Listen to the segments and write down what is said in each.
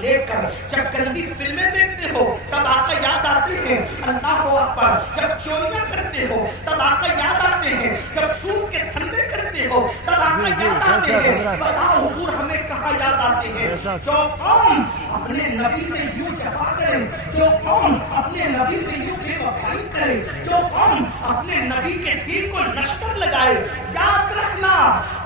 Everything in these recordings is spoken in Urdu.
لیٹ کر جب گندی فلمیں دیکھتے ہو تب آقا یاد آتے ہیں، اللہ اکبر، جب چوریاں کرتے ہو تب آقا یاد آتے ہیں، جب سود کے دھندے کرتے ہو تب آقا یاد آتے ہیں۔ بتاؤ حضور ہمیں کہاں یاد آتے ہیں؟ جو قوم اپنے نبی سے یوں جفا کرے، جو قوم اپنے نبی سے یوں بے وفائی کرے، جو قوم اپنے نبی کے دین کو لشکر لگائے، یاد رکھنا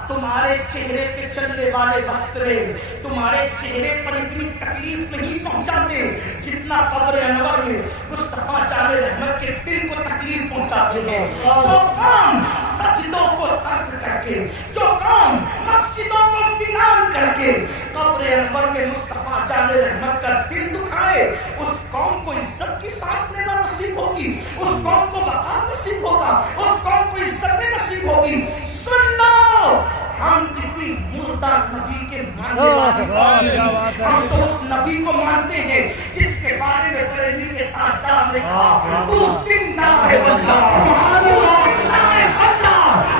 تمہارے چہرے پہ چلنے والے وسترے تمہارے چہرے پر اتنی تکلیف نہیں پہنچاتے جتنا قبر انور میں مصطفیٰ جان رحمت کے دل کو تکلیف پہنچاتے ہیں۔ جو قوم سجدوں کو ترک کر کے، جو قوم مسجدوں کو ویران کر کے قبر انور میں مصطفیٰ جان رحمت کا دل دکھائے، اس قوم کو عزت کی سانس لینا نصیب ہوگی، اس قوم کو وقار نصیب ہوگا، اس قوم کو عزت نصیب ہوگی۔ سن لو، ہم کسی مردہ نبی کے ماننے والے قوم نہیں، ہم تو اس نبی کو مانتے ہیں جس کے بارے میں بریلوی کے تاجدار نے کہا تو زندہ ہے واللہ،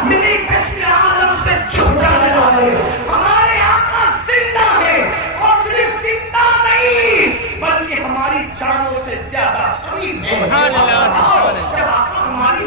میری کشتی عالم سے چھپ جانے والے ہمارے آقا زندہ ہے، اور صرف زندہ نہیں بلکہ ہماری جانوں سے زیادہ قریب ہے۔ ہماری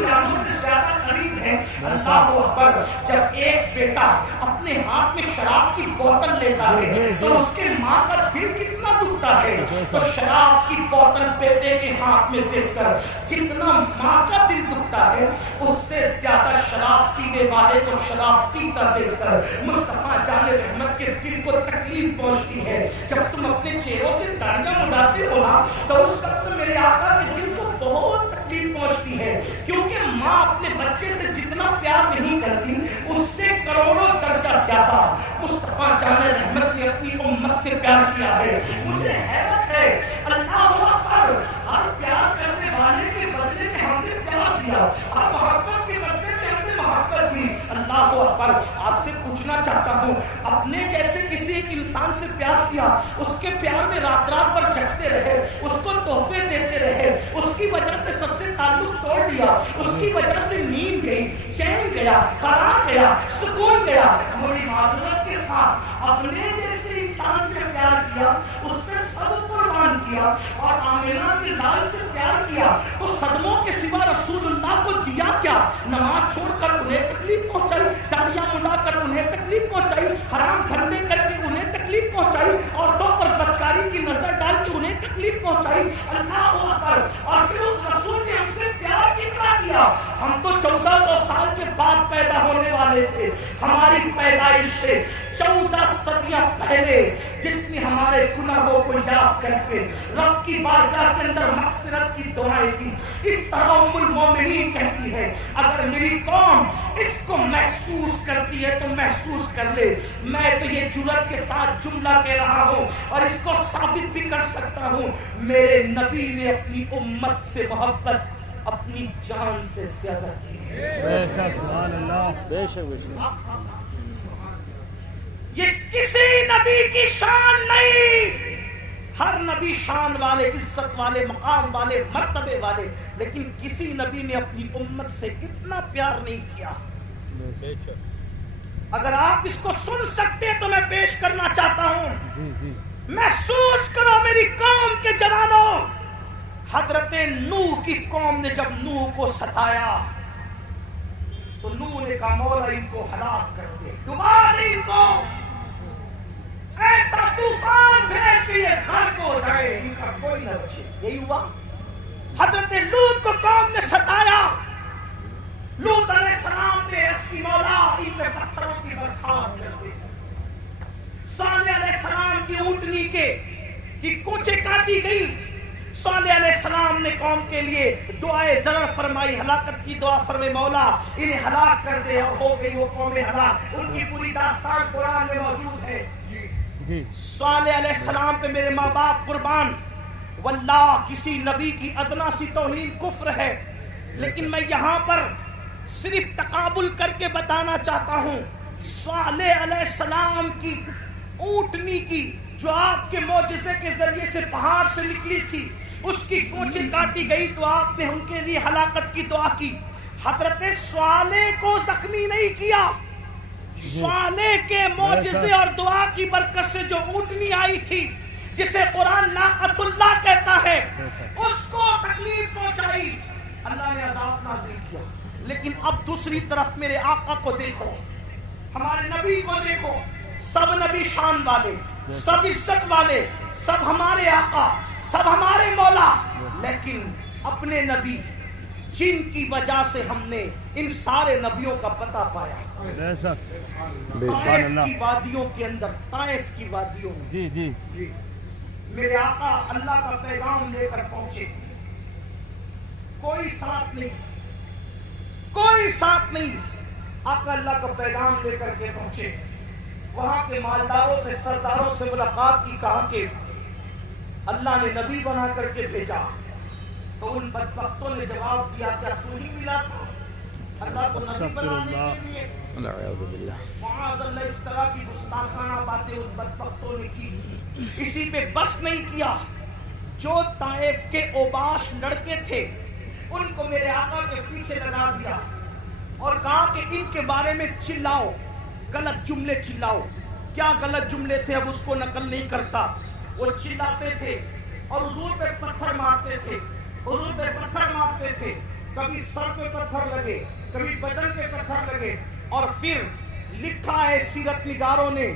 جانوں سے زیادہ قریب ہے۔ اللہ اکبر، جب ایک بیٹا اپنے ہاتھ میں شراب کی بوتل لیتا ہے تو اس کے ماں کا دل کتنا دکھتا ہے، تو شراب کی بوتل بیٹے کے ہاتھ میں دیکھ کر جتنا ماں کا دل دکھتا ہے اس سے زیادہ شراب پینے والے کو شراب پیتا دیکھ کر مصطفیٰ جان رحمت کے دل کو تکلیف پہنچتی ہے۔ جب تم اپنے چہروں سے داڑیاں اڑاتے ہو نا تو اس وقت میرے آقا کے دل کو بہت تکلیف پہنچتی ہے، کیونکہ ماں اپنے بچے سے جتنا پیار نہیں کرتی اس سے کروڑوں درجہ زیادہ مصطفیٰ جان رحمت نے اپنی امت سے پیار کیا ہے۔ مجھے حیرت ہے، اللہ اکبر، ہر پیار کرنے والے کے بدلے میں ہم نے پیار دیا، ہر محبت کے بدلے میں ہم نے محبت دی۔ اللہ اکبر، آپ سے پوچھنا چاہتا ہوں، اپنے جیسے کسی ایک انسان سے پیار کیا، اس کے پیار میں رات رات پر جگتے رہے، اس کو تحفے دیتے رہے، اس کی وجہ سے سب سے تعلق توڑ دیا، اس کی وجہ سے نیند گئی، چین گیا، قرار گیا، سکون گیا، بڑی معذرت کے ساتھ اپنے جیسے انسان سے پیار کیا، اس پہ سب قربان کیا، اور آمینہ کے لال سے پیار کیا تو صدموں کے سوا رسول اللہ کو دیا کیا؟ نماز چھوڑ کر انہیں تکلیف پہنچائی، داڑیاں مڈا کر انہیں تکلیف پہنچائی، حرام دھندے کر کے انہیں تکلیف پہنچائی، عورتوں پر بدکاری کی نظر ڈال کے انہیں تکلیف پہنچائی۔ اللہ اکبر، اور پھر اس رسول نے ہم سے پیار کتنا کیا؟ ہم تو 1400 سال کے بعد پیدا ہونے والے تھے، ہماری پیدائش سے 14 صدیاں پہلے جس نے ہمارے گناہوں کو یاد کر کے رب کی بارگاہ کے اندر مغفرت کی دعائیں کی۔ اس طرح ام المومنین کہتی ہے، اگر میری قوم اس کو محسوس کرتی ہے تو محسوس کر لے، میں تو یہ جرأت کے ساتھ جملہ کہہ رہا ہوں اور اس کو ثابت بھی کر سکتا ہوں، میرے نبی نے اپنی امت سے محبت اپنی جان سے زیادہ کی ہے۔ یہ کسی نبی کی شان نہیں، ہر نبی شان والے، عزت والے، مقام والے، مرتبے والے، لیکن کسی نبی نے اپنی امت سے اتنا پیار نہیں کیا۔ اگر آپ اس کو سن سکتے تو میں پیش کرنا چاہتا ہوں، محسوس کرو میری قوم کے جوانوں، حضرت نوح کی قوم نے جب نوح کو ستایا تو نوح نے کہا مولا ان کو ہلاک کر دے، ڈبا دے ان کو، ایسا طوفان بھیج کے یہ گھر کو ہو جائے، ان کا کوئی نہ بچے۔ یہی ہوا، حضرت لوط کو قوم نے ستایا، لوط علیہ السلام نے اس کی مولا ان پہ پتھروں کی برسات کر دی، صالح علیہ السلام کی اونٹنی کی کوچے کاٹی گئی، صالح علیہ السلام نے قوم کے لیے دعائے ضرر فرمائی، ہلاکت کی دعا فرمائی، مولا انہیں ہلاک کر دے، اور ہو گئی وہ قوم ہلاک۔ ان کی پوری داستان قرآن میں موجود ہے۔ صالح علیہ السلام پہ میرے ماں باپ قربان، واللہ کسی نبی کی ادنا سی توہین کفر ہے، لیکن میں یہاں پر صرف تقابل کر کے بتانا چاہتا ہوں، صالح علیہ السلام کی اونٹنی کی جو آپ کے معجزے کے ذریعے سے پہاڑ سے نکلی تھی، اس کی کوچیں کاٹی گئی تو آپ نے ان کے لیے ہلاکت کی دعا کی۔ حضرت صالح کو زخمی نہیں کیا، صالح کے معجزے اور دعا کی برکت سے جو اونٹنی آئی تھی جسے قرآن ناقۃ اللہ کہتا ہے، اس کو تکلیف پہنچائی، اللہ نے عذاب نازل کیا۔ لیکن اب دوسری طرف میرے آقا کو دیکھو، ہمارے نبی کو دیکھو، سب نبی شان والے، سب عزت والے، سب ہمارے آقا، سب ہمارے مولا، لیکن اپنے نبی جن کی وجہ سے ہم نے ان سارے نبیوں کا پتہ پایا، طائف کی وادیوں کے اندر، طائف کی وادیوں میں جی جی میرے آقا اللہ کا پیغام لے کر پہنچے، کوئی ساتھ نہیں، کوئی ساتھ نہیں، آقا اللہ کا پیغام لے کر کے پہنچے، وہاں کے مالداروں سے، سرداروں سے ملاقات کی، کہا کہ اللہ نے نبی بنا کر کے بھیجا، تو ان بدبختوں نے جواب دیا کیا تو ہی ملا تھا اللہ کو نبی بنانے کے لیے؟ معاذ اللہ، اس طرح کی گستاخانہ باتیں ان بدبختوں نے کی۔ اسی پہ بس نہیں کیا، جو طائف کے اوباش لڑکے تھے ان کو میرے آقا کے پیچھے لگا دیا اور کہا کہ ان کے بارے میں چلاؤ، غلط جملے چلاؤ۔ کیا غلط جملے تھے اب اس کو نقل نہیں کرتا، وہ چلاتے تھے اور حضور پہ پتھر مارتے تھے، حضور پہ پتھر مارتے تھے، کبھی سر پہ پتھر لگے، کبھی بدن پہ پتھر لگے، اور پھر لکھا ہے سیرت نگاروں نے،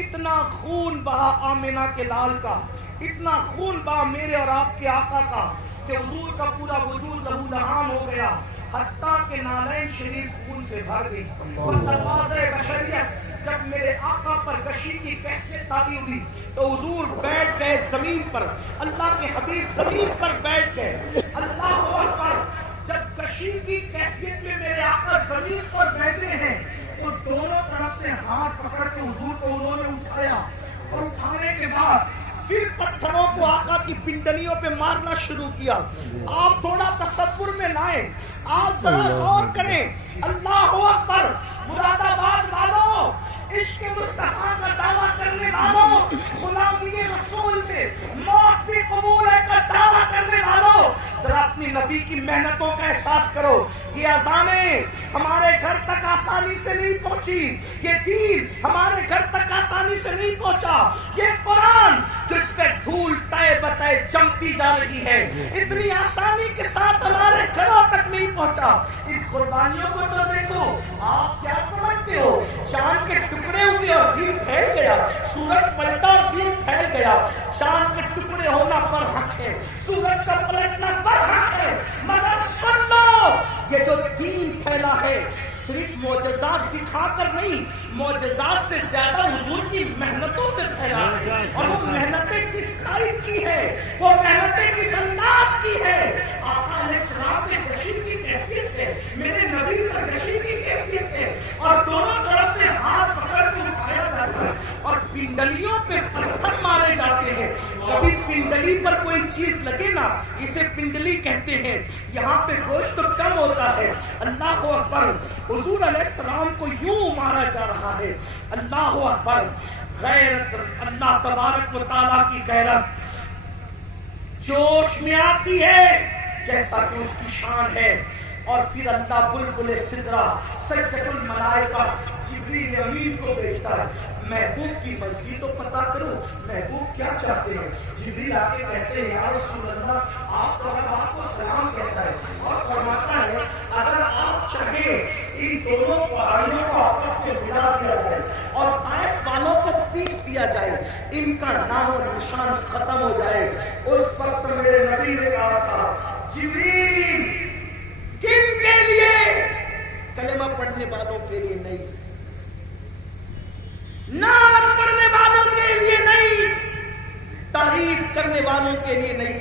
اتنا خون بہا آمنہ کے لال کا، اتنا خون بہا میرے اور آپ کے آقا کا کہ حضور کا پورا وجود لہو لہام ہو گیا، حتیٰ کہ نالین شریف خون سے بھر گئی۔ اور دروازے بشریت جب میرے آقا پر غشی کی کیفیت تاری ہوئی تو حضور بیٹھ گئے زمین پر، اللہ کے حبیب زمین پر بیٹھ گئے، اللہ اکبر۔ جب غشی کی کیفیت میں میرے آقا زمین پر بیٹھے ہیں تو دونوں طرف سے ہاتھ پکڑ کے حضور کو انہوں نے اٹھایا، اور اٹھانے کے بعد پھر پتھروں کو آقا کی پنڈلیوں پہ مارنا شروع کیا۔ آپ تھوڑا تصور میں لائیں، آپ ذرا غور کریں، اللہ اکبر۔ مراد آباد والوں، عشق مصطفیٰ کا دعویٰ کرنے والوں، غلامی رسول میں موت بھی قبول ہے کا دعویٰ کرنے والوں، ذرا اپنی نبی کی محنتوں کا احساس کرو۔ یہ اذانیں ہمارے گھر تک آسانی سے نہیں پہنچی، یہ دین ہمارے گھر تک آسانی سے نہیں پہنچا، یہ قرآن جو اس پہ دھول تائے بتائے جمتی جا رہی ہے اتنی آسانی کے ساتھ ہمارے گھروں تک نہیں پہنچا۔ ان قربانیوں کو تو دیکھو، آپ کیا سمجھتے ہو چاند کے ٹکڑے ہوئے اور دن پھیل گیا، سورج پلٹا اور دن پھیل گیا؟ چاند کے ٹکڑے ہونا پر حق ہے، سورج کا پلٹنا پر حق ہے، مگر سن لو یہ جو دین پھیلا ہے صرف معجزات دکھا کر نہیں، معجزات سے زیادہ حضور کی محنتوں سے پھیلا ہے۔ اور وہ محنتیں کس ٹائپ کی ہے، وہ محنتیں کس انداز کی ہے؟ آقا علیہ السلام میں غشی کی کیفیت ہے، میرے نبی کا غشی کی کیفیت ہے، اور دونوں طرف سے ہاتھ پکڑ کے اٹھایا جاتا ہے اور پنڈلیوں پہ پتھر مارے جاتے ہیں۔ کبھی پنڈلی پر کوئی چیز لگے نا، اسے پنڈلی کہتے ہیں، یہاں پہ گوشت تو کم ہوتا ہے۔ اللہ اکبر، حضور علیہ السلام کو یوں مارا جا رہا ہے، اللہ اکبر۔ غیرت، اللہ تبارک و تعالیٰ کی غیرت جوش میں آتی ہے جیسا کہ اس کی شان ہے، اور پھر اللہ بلبل سدرا سجدۃ الملائکہ جبریل امین کو بھیجتا ہے، محبوب کی مرضی تو پتہ کرو، محبوب کیا چاہتے ہیں؟ جبریل آ کے کہتے ہیں یا رسول اللہ، آپ تو ہر بات کو سلام کہتا ہے اور فرماتا ہے اگر آپ چاہیں ان دونوں پہاڑیوں کو آپس میں ملا دیا جائے اور طائف والوں کو پیس دیا جائے، ان کا نام و نشان ختم ہو جائے۔ اس وقت میرے نبی نے کہا تھا جبریل کن کے لیے؟ کلمہ پڑھنے والوں کے لیے نہیں، نعت پڑھنے والوں کے لیے نہیں، تعریف کرنے والوں کے لیے نہیں،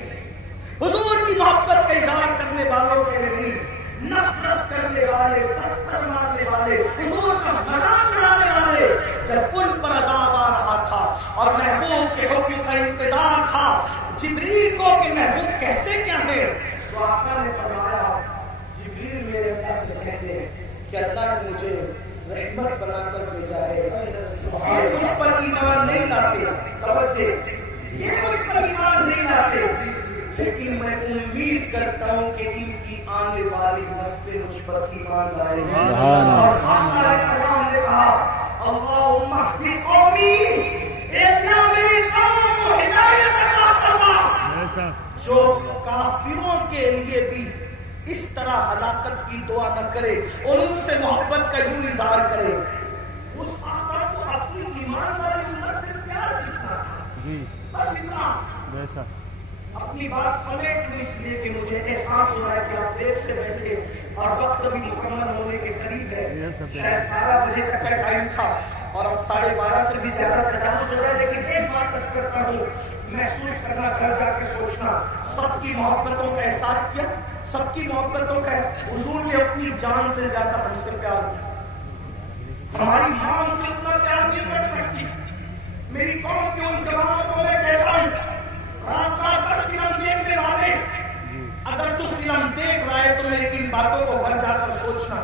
حضور کی محبت کا اظہار کرنے والوں کے لیے نہیں، نفرت کرنے والے، پتھر مارنے والے، حضور کا مذاق اڑانے والے، جب ان پر عذاب آ رہا تھا اور محبوب کے حکم کا انتظار تھا جبریل کو کہ محبوب کہتے کیا ہیں، تو آقا نے فرمایا جبریل میرے اللہ سے کہتے ہیں کہ اللہ نے مجھے رحمت بنا کر بھیجا ہے، یہ مجھ پر ایمان نہیں لاتے، توجہ، یہ مجھ پر ایمان نہیں لاتے، لیکن میں امید کرتا ہوں کہ ان کی آنے والی نسلیں مجھ پر ایمان لائیں گے۔ اور آقا علیہ السلام نے کہا اللہم اہد قومی، اے اللہ میری قوم کو ہدایت جو کافروں کے لیے بھی اس طرح ہلاکت کی دعا نہ کرے اور ان سے محبت کا یوں اظہار کرے. اس آقا کو اپنی ایمان والی امت سے پیار کتنا تھا, بس اتنا. اپنی بات سمیٹنے اس لیے کہ مجھے احساس ہو رہا ہے کہ آپ دیر سے بیٹھے اور وقت بھی مکمل ہونے کے قریب ہے. شاید 12 بجے تک کا ٹائم تھا اور اب 12:30 سے بھی زیادہ تجاوز ہو رہا ہے. لیکن ایک بات بس کرتا ہوں, محسوس کرنا, گھر جا کے سوچنا, سب کی محبتوں کا احساس کیا, سب کی محبتوں کا. حضور نے اپنی جان سے زیادہ ہم سے پیار کیا. ہماری ماں ہم سے اتنا پیار نہیں کر سکتی. میری قوم کے ان جوانوں کو میں کہتا ہوں, رات رات بھر فلم دیکھنے والے, اگر تو فلم دیکھ رہا ہے تو میری ان باتوں کو گھر جا کر سوچنا.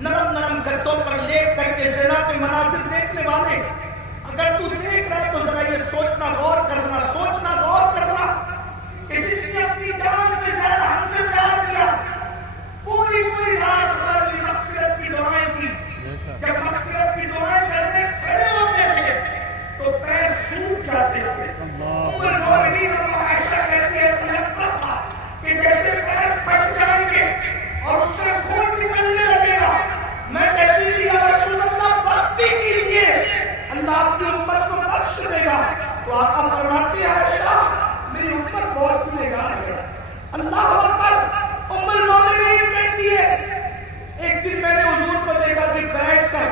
نرم نرم گدوں پر لیٹ کر کے زنا کے مناظر دیکھنے والے, اگر تو دیکھ رہا ہے تو ذرا یہ سوچنا, غور کرنا, سوچنا, غور کرنا کہ جس نے اپنی جان سے زیادہ ہم سے پیار کیا, پوری پوری رات بھر مغفرت کی دعائیں کی. جب مغفرت کی دعائیں کرنے کھڑے ہوتے تھے تو پیر سوکھ جاتے تھے. عائشہ کہتی ہے لگتا تھا کہ جیسے پیر پھٹ جائیں گے اور اس سے خون نکلنے لگے گا. میں کہتی تھی یا رسول اللہ بس بھی کیجیے, اللہ آپ کی امت کو بخش دے گا. تو آقا فرماتے ہیں عائشہ میری امت بہت گنہگار ہے. اللہ اکبر. ام المومنین کہتی ہے ایک دن میں نے حضور کو دیکھا کہ بیٹھ کر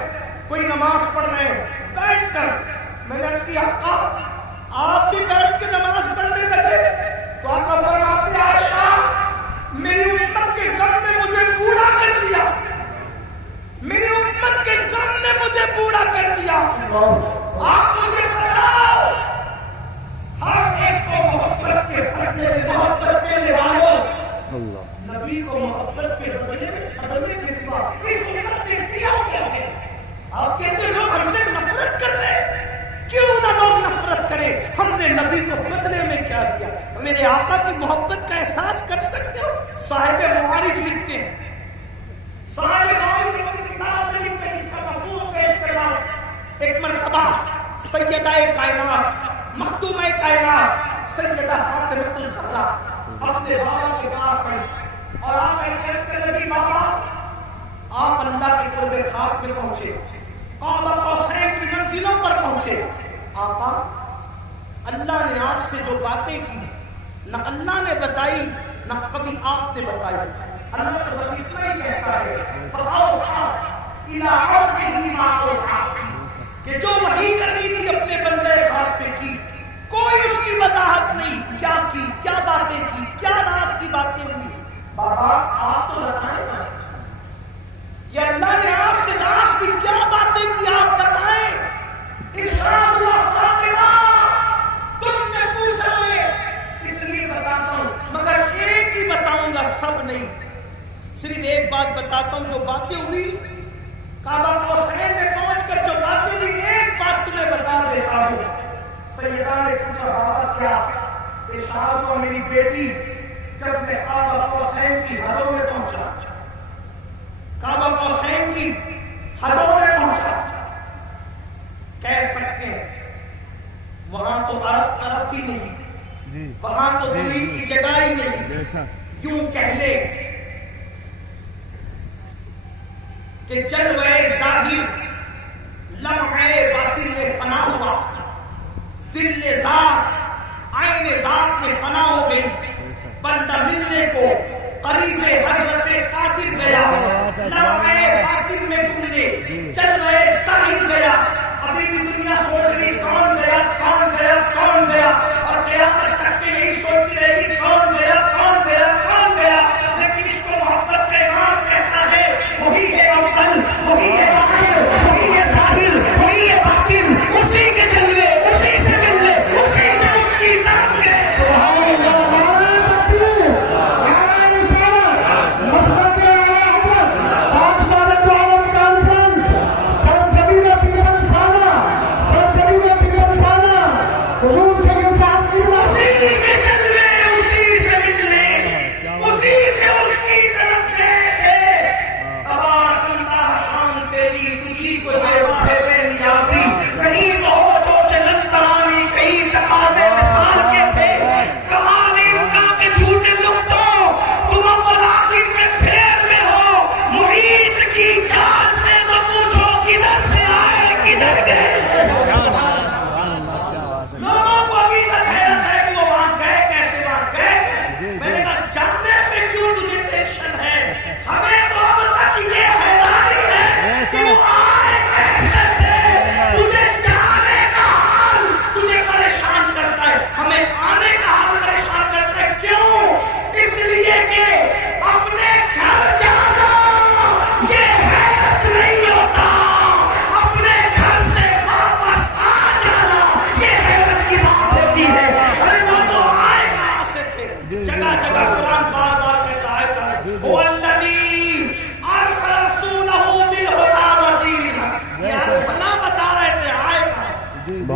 کوئی نماز پڑھ رہے ہیں, بیٹھ کر. میں نے عرض کی آقا آپ بھی بیٹھ کے نماز پڑھنے لگے؟ تو آقا فرماتے ہیں عائشہ میری امت کے غم نے مجھے بوڑھا کر دیا, میری امت کے غم نے مجھے بوڑھا کر دیا. آپ مجھے بتاؤ, ہر ایک کو محبت کے بدلے میں محبت دینے والوں, نبی کو محبت کے بدلے میں صدمے کے سوا اس امت نے کیا کیا ہے؟ آپ کہتے ہیں لوگ ہم سے نفرت کر رہے ہیں, کیوں نہ لوگ نفرت کریں, ہم نے نبی کو بدلے میں کیا دیا. میرے آقا کی محبت کا احساس کر سکتے ہو. صاحب معارج لکھتے ہیں, صاحب معارج کی کتاب میں لکھتے ہیں, اس کا مفہوم پیش کرنا. ایک مرتبہ سیدہ کائنات, مخدومہ کائنات سیدہ فاطمہ الزہرا اپنے بابا کے پاس آئی اور آپ کہتے ہیں نبی بابا آپ اللہ کے قرب خاص میں پہنچے, قاب قوسین کی منزلوں پر پہنچے. آقا اللہ نے آپ سے جو باتیں کی نہ اللہ نے بتائی نہ کبھی آپ نے بتائی. اللہ تو بس اتنا ہی کہتا ہے فَأَوْحَىٰ إِلَىٰ عَبْدِهِ مَا أَوْحَىٰ, کہ جو وحی کرنی تھی اپنے بندے خاص پہ کی, کوئی اس کی وضاحت نہیں. کیا کی, کیا باتیں کی, کیا راز کی باتیں ہوئی. بابا آپ تو بتائیں نا کہ اللہ نے آپ سے راز کی کیا باتیں کی, آپ بتائیں. انشاءاللہ فاطمہ تم نے پوچھا ہے اس لیے بتاتا ہوں, مگر ایک ہی بتاؤں گا, سب نہیں. صرف ایک بات بتاتا ہوں جو باتیں ہوئی کعبہ قوسین میں پہنچ کر جو باتیں ہوئی, ایک بات تمہیں بتا دیتا ہوں. سیدہ نے پوچھا بابا کیا؟ ارشاد ہوا میری بیٹی جب میں کعبہ قوسین کی حدوں میں پہنچا, کعبہ قوسین کی حدوں میں پہنچا, کہہ سکتے ہیں وہاں تو طرف ہی نہیں, وہاں تو دوری کی جگہ ہی نہیں. یوں کہہ لے کہ جلوے ظاہر لمحے باطن میں فنا ہوا, ذل ذات عین ذات میں فنا ہو گئی. بندہ ملنے کو قریب حضرت قادر گیا, لمحے باطن میں تم نے جلوے ظاہر گیا. ابھی بھی دنیا سوچ رہی کون گیا, کون گیا, کون گیا, اور قیامت تک کے یہی سوچتی رہے گی کون گیا, کون گیا, کون گیا. لیکن اس کو محبت کا امام کہتا ہے وہی ہے اول, وہی ہے آخر, وہی ہے ظاہر, وہی ہے باطن, اسی کے جلوے, اسی سے ملنے, اسی سے اس کی طرف ہے. سبحان اللہ. حضور سے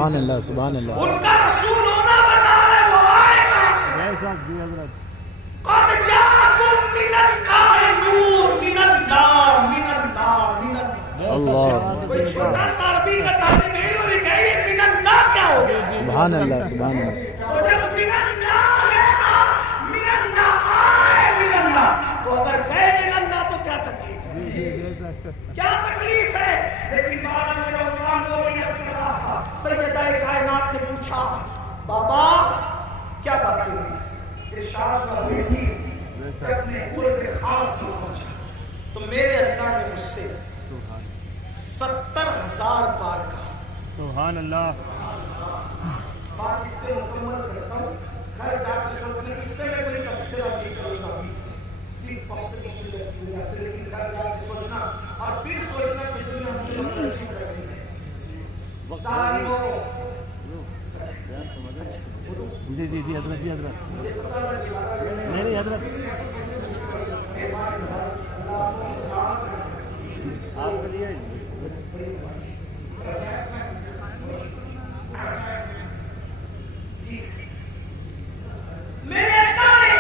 سبحان اللہ سبحان اللہ. ان کا رسول ہونا بتا رہے وہ آئے کہاں سے؟ جی حضرت. قد جاءکم من النار نور من اللہ من اللہ من اللہ. اللہ کوئی چھوٹا سا عربی کا طالب علم بھی کہیے من اللہ کیا ہوتا ہے؟ سبحان اللہ سبحان اللہ. تو جب من اللہ ہے نا من اللہ آئے من اللہ تو اگر گئے من اللہ تو کیا تکلیف ہے؟ کیا تکلیف ہے؟ لیکن مولانا میرے عنوان کو بھی عرض کر رہا تھا. سیدہ کائنات نے پوچھا بابا کیا باتیں ہوئی؟ ارشاد ہوئی تھی کہ اپنے پورے کے خاص کو پہنچا تو میرے اللہ نے مجھ سے 70,000 بار کہا. سبحان اللہ. بات اس پہ مکمل کرتا ہوں. گھر جا کے سوچنے اس پہ میں کوئی تبصرہ نہیں کروں گا صرف وقت کی دنیا سے. لیکن گھر جا کے سوچنا اور پھر سوچنا کہ دنیا ہم سے غلطی کر رہی ہے. ساری وہ جی جی جی حضرت. جی حضرت. نہیں حضرت آپ کے لیے میرے اللہ نے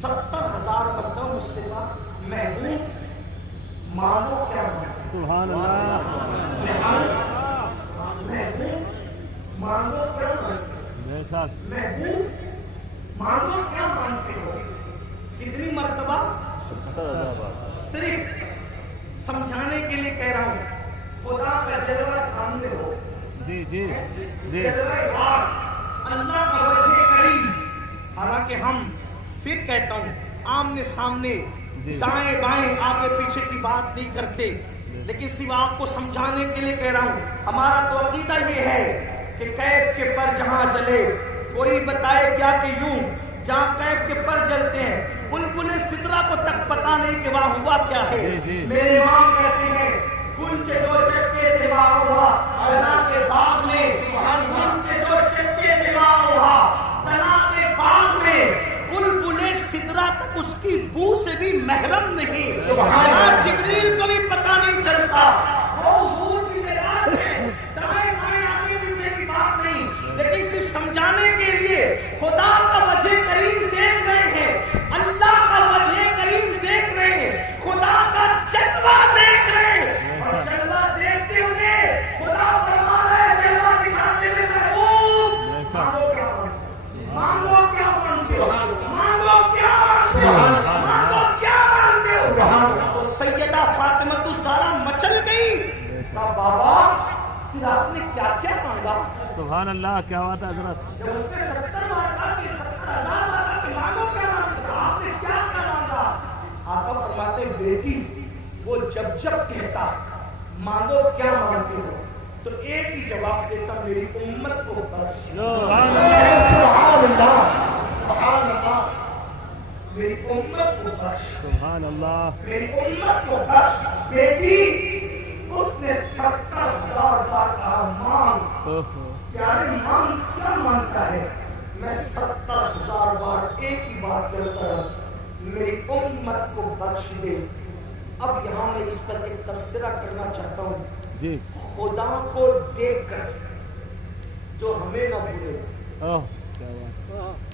70,000 مرتبہ مجھ سے کہا محبوب مانو کیا مانتے؟ سبحان اللہ. محبوب مانو کیا مانتے؟ بے شک. محبوب مانو کیا مانتے ہو؟ کتنی مرتبہ؟ 70,000 بار. صرف سمجھانے کے لیے کہہ رہا ہوں. خدا کا جلوہ سامنے ہو. جی جی جی. جلوہ حق اللہ کا وجہ کریم. حالانکہ ہم پھر کہتا ہوں آمنے سامنے دائیں بائیں آگے پیچھے کی بات نہیں کرتے. لیکن صرف آپ کو سمجھانے کے لیے کہہ رہا ہوں. ہمارا تو عقیدہ یہ ہے کہ کیف کے پر جہاں جلے کوئی بتائے کیا کہ یوں جہاں کیف کے پر جلتے ہیں بلبل سدرا کو تک پتا نہیں کہ وہاں ہوا کیا ہے. میرے امام کہتے ہیں گنج جو چکے دماغ ہوا اللہ کے باغ میں. گنج جو چکے دماغ ہوا اللہ کے باغ میں بلبل سدرا تک اس کی بو سے بھی محرم نہیں. جہاں جبریل کو بھی پتا نہیں چلتا وہ حضور کی معراج میں دائیں بائیں آگے پیچھے کی بات نہیں. لیکن صرف سمجھانے کے لیے خدا کا وجہ کریم دیکھ رہے ہیں. اللہ کا وجہ کریم دیکھ رہے ہیں. خدا کا جلوہ دیکھ رہے ہیں. اور جلوہ دیکھتے ہوئے خدا فرما رہا ہے جلوہ دکھاتے ہوئے محبوب مانگو کیا مانگو کیا مانگتے ہو مانگو کیا مانگتے ہو مانگو کیا مانگتے ہو. تو سیدہ فاطمہ الزہرا مچل گئی. کہا بابا پھر آپ نے کیا کیا مانگا؟ سبحان اللہ. کیا بات ہے حضرت. جب اس نے 70 بار کہا کہ 70,000 بار کہا کہ مانگو کیا مانگتے ہو آپ نے کیا کیا مانگا؟ آقا فرماتے ہیں بیٹی وہ جب کہتا مانگو کیا مانگتے ہو تو ایک ہی جواب دیتا میری امت کو بخش. سبحان اللہ سبحان اللہ. میری امت کو بخش. سبحان اللہ. میری امت کو بخش. بیٹی اس نے 70,000 بار کہا مانگ. پیارے مانگ کیا مانگتا ہے؟ میں 70,000 بار ایک ہی بات کرتا ہوں میری امت کو بخش دے. اب یہاں میں اس پر ایک تبصرہ کرنا چاہتا ہوں. جی. خدا کو دیکھ کر جو ہمیں نہ بھولے.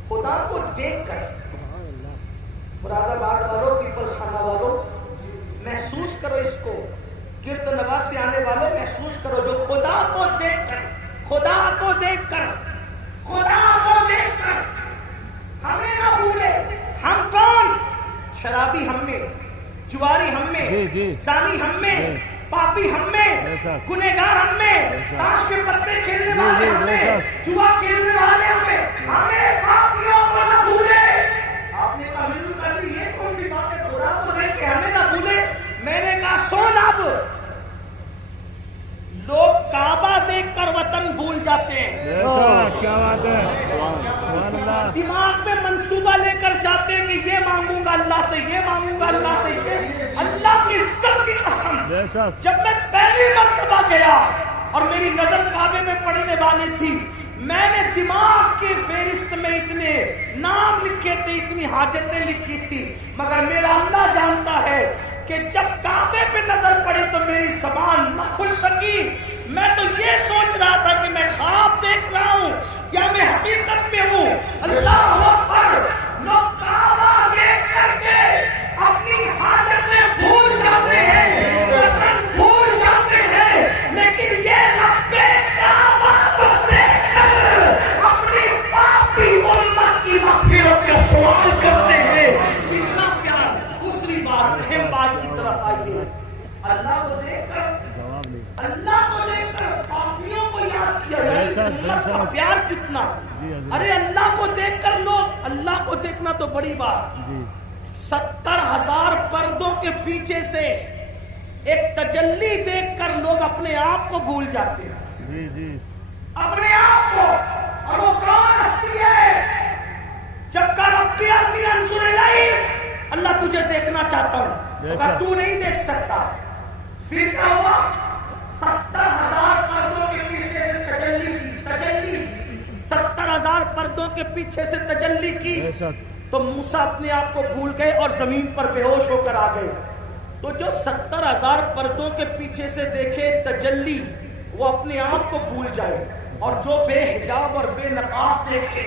خدا کو دیکھ کر مراد آباد والوں پیپلز خانہ والوں محسوس کرو اس کو. گرد نواز سے آنے والوں محسوس کرو جو خدا کو دیکھ کر خدا کو دیکھ کر خدا کو دیکھ کر ہمیں نہ بھولے. ہم کون؟ شرابی ہم میں, جواری ہم میں, زانی ہم میں, پاپی ہم میں, گنہگار ہم میں, تاش کے پتے کھیلنے والے ہم میں, جوا کھیلنے والے ہم میں. ہمیں پاپیوں کو نہ بھولے. آپ نے کہا ملو کر دی یہ کون سی بات ہے خدا کو دیکھ کے ہمیں نہ بھولے. میں نے کہا سن اب لوگ کعبہ دیکھ کر وطن بھول جاتے ہیں. کیا بات ہے. دماغ میں منصوبہ لے کر جاتے ہیں کہ یہ مانگوں گا اللہ سے یہ مانگوں گا اللہ سے. یہ اللہ کی عزت کی قسم جب میں پہلی مرتبہ گیا اور میری نظر کعبے میں پڑنے والی تھی میں نے دماغ کی فہرست میں اتنے نام لکھے تھے اتنی حاجتیں لکھی تھی مگر میرا اللہ جانتا ہے کہ جب کعبے پہ نظر پڑی تو میری زبان نہ کھل سکی. میں تو یہ سوچ رہا تھا کہ میں خواب دیکھ رہا ہوں یا میں حقیقت میں ہوں. اللہ اکبر. لوگ کعبہ دیکھ کر کے اپنی حاجتیں بھول جاتے ہیں, وطن بھول جاتے ہیں, لیکن یہ رب کعبہ کو دیکھ کر اپنی پاپی امت کی مغفرت کا سوال کرتے ہیں. کتنا پیار. دوسری بات, اہم بات کی طرف آئیے. اللہ کو دیکھ کر پاپیوں کو یاد کیا جائے. امت کا پیار کتنا. ارے اللہ کو دیکھ کر لوگ, اللہ کو دیکھنا تو بڑی بات. 70,000 پردوں کے پیچھے سے ایک تجلی دیکھ کر لوگ اپنے آپ کو بھول جاتے ہیں. اپنے آپ کو. اور وہ کون ہستی ہے؟ جب کا ربی انی انظر الیک, اللہ تجھے دیکھنا چاہتا ہوں, کہا تو نہیں دیکھ سکتا. پھر کیا ہوا؟ 70,000 پردوں کے پیچھے سے تجلی کی. 70,000 پردوں کے پیچھے سے تجلی کی تو موسیٰ اپنے آپ کو بھول گئے اور زمین پر بے ہوش ہو کر آ گئے. تو جو 70,000 پردوں کے پیچھے سے دیکھے تجلی, وہ اپنے آپ کو بھول جائے. اور جو بے حجاب اور بے نقاب دیکھے,